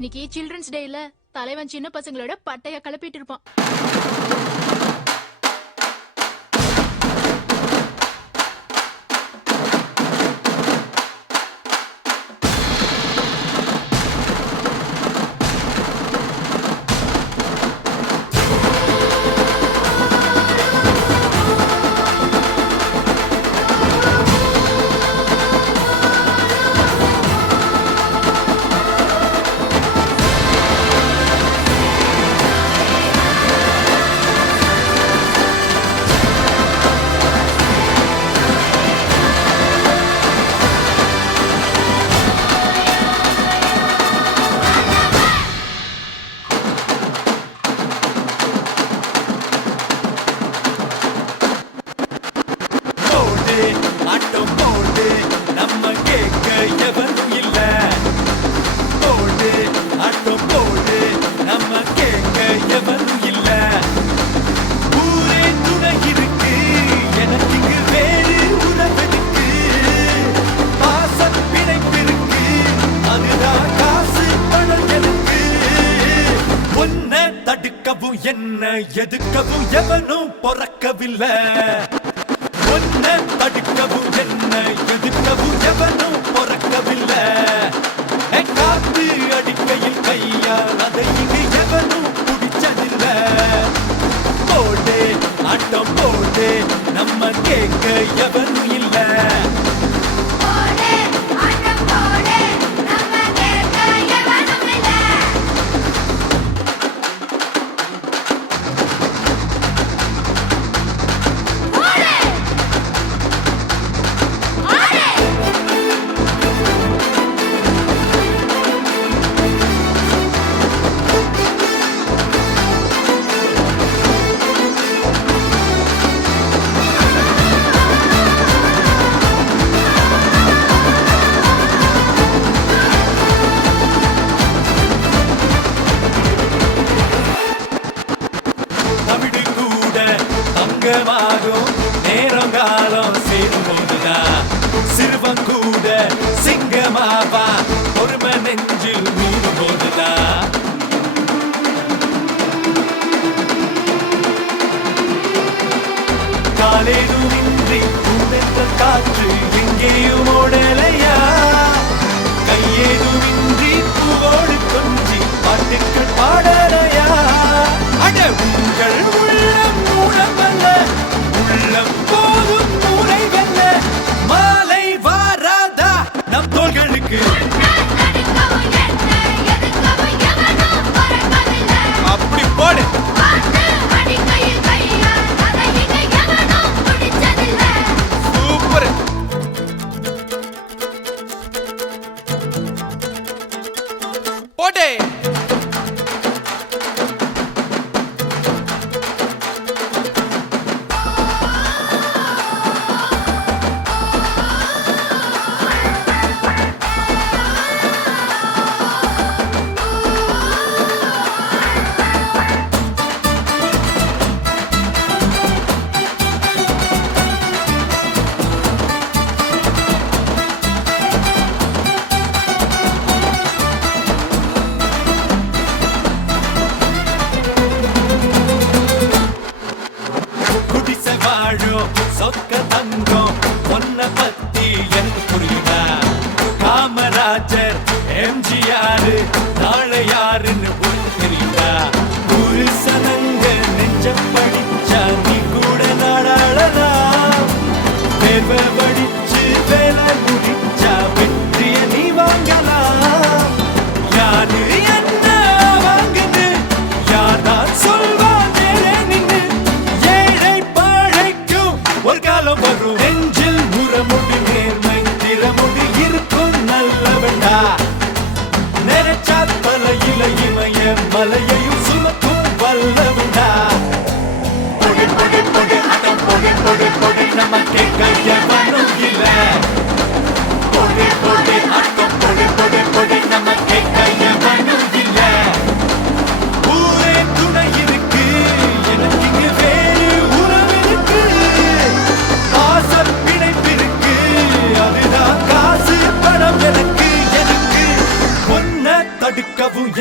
இன்னைக்கு சில்ட்ரன்ஸ் டேல தலைவன் சின்ன பசங்களோட பட்டைய கிளப்பிட்டு இருப்பான். என்ன எதுக்கவும் எவனும் பொறக்கவில்லை. ஒன்ன தடுக்கவும் என்ன எதுக்கவும் எவனும் பொறக்கவில்லை. காத்து அடிக்கையில் கையால் அதை இங்கு எவனும் பிடிச்சதில்லை. போடு ஆட்டம் போடு நம்ம கேட்க எவனும் இல்லை. நேரம் காலம் சேரும் போதுதான் சிறுவன் கூட சிங்கமாவா பொறுமை நெஞ்சில் மீறும் போதுதான். காலேதுமின்றி பூந்தென்ற காற்று எங்கேயும் ஓடலையா. கையேதுமின்றி பூவோடு கொஞ்சி பாட்டுக்கள் பாடலையா. அட உங்கள் உள்ளம் மூலமல்ல உள்ளம் போதும் மூளை வெல்ல. மாலை வாராதா நம் தோள்களுக்கு. அப்படி போடு. சூப்பர். போடு. சொக்க தங்கம் பொன்ன பத்தி எனக்கு புரியுதா. காமராஜர் எம்ஜிஆர் நாளை யாருன்னு உனக்கு தெரியுதா. புருஷனங்க நெஞ்ச படிச்சா நீ கூட நாடாளலாம். வேர்வை வடிச்சு வேலை முடிச்சா வெற்றிய நீ வாங்கலாம். யாரு என்ன வாங்குது யார்தான் சொல்வா நின்னு. ஒரு காலம் வரும் நெஞ்சில் முறமுடி நேர்மை திறமுடி இருக்கும் நல்லவண்டா. நினைச்சா தலையில இமய மலையையும் சுமக்கும் வல்லவண்டா. பொடி பொடி பொடி அடம் பொடி பொடி பொடி நம்ம கேட்க எவனும் இல்ல. பொடி பொடி அடம் பொடி பொடி பொடி நம்ம கேட்க எவனும்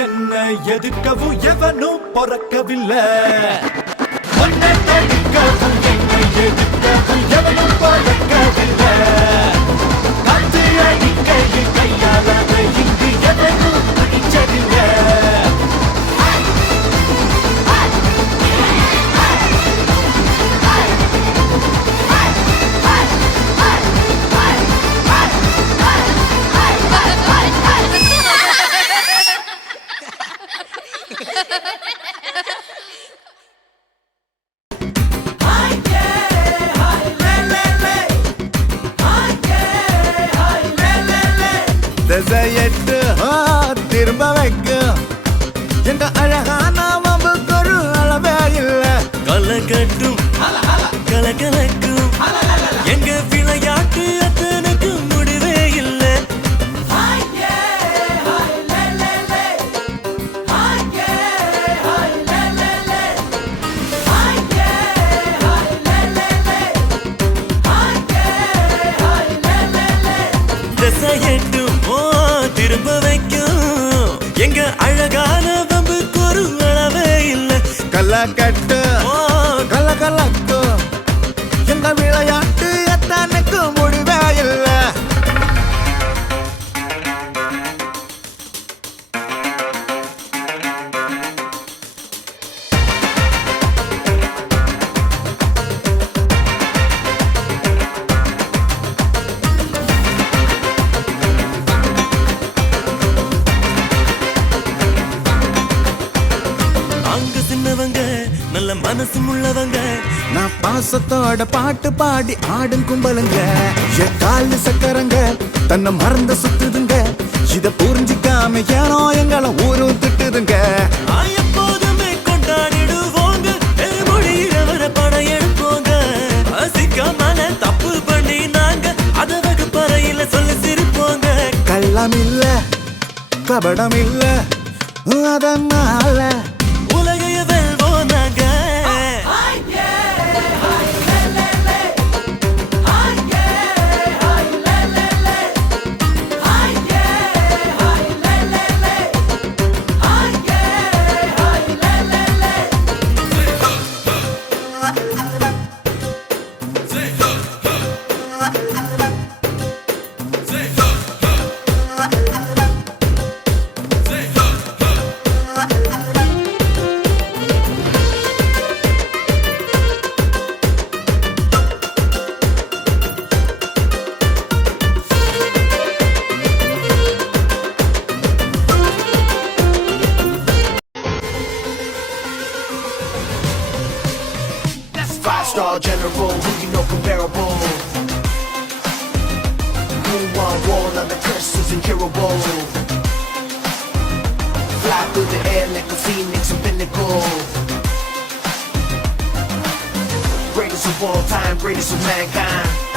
என்ன எதிர்க்கவும் எவனும் பொறக்கவில்லை உன்னை தடுக்கவும் என்னை எதிர்க்கவும் எவனும் பொறக்கவில்லை காற்று அடிக்கையில் கையாளாத இங்கு எவனும் பிடிச்சதில்லை திசையெட்டு திரும்ப வைக்கும் எங்க அழகான வம்புக்கு ஒரு அளவே இல்ல கலக்கட்டும் கலக்கலக்கும் எங்க விளையாட்டு அத்தனுக்கு முடிவே இல்லை திசையட்டும் திரும்ப வைக்கும் எங்க அழகான வம்புக்கு ஒரு அளவே இல்லை கல்லக்கட்டு கலக்கலக்கும் எங்க விளையாட்டு எத்தனைக்கு முடிவே இல்ல நாங்க சின்னவங்க நல்ல மனசு உள்ளவங்க நான் பாசத்தோட பாட்டு பாடி ஆடும் கும்பலுங்க என் காலு சக்கரங்க தன்னை மறந்து சுத்துதுங்க இத புரிஞ்சிக்காம ஏனோ எங்களை ஊரும் திட்டுதுங்க எப்போதுமே கொண்டாடிடுவோங்க மொழியில படையெடுப்போங்க அசிக்காமல தப்பு பண்ணி நாங்க அத வகுப்பறையில சொல்லி சிரிப்போங்க கள்ளம் இல்ல கபடம் இல்ல அதனால உலகைய வெல்வோம் நாங்க Five-star general, who you know comparable. Moon on wall on the crystals incurable. Fly through the air like a phoenix and pinnacle. Greatest of all time, greatest of mankind.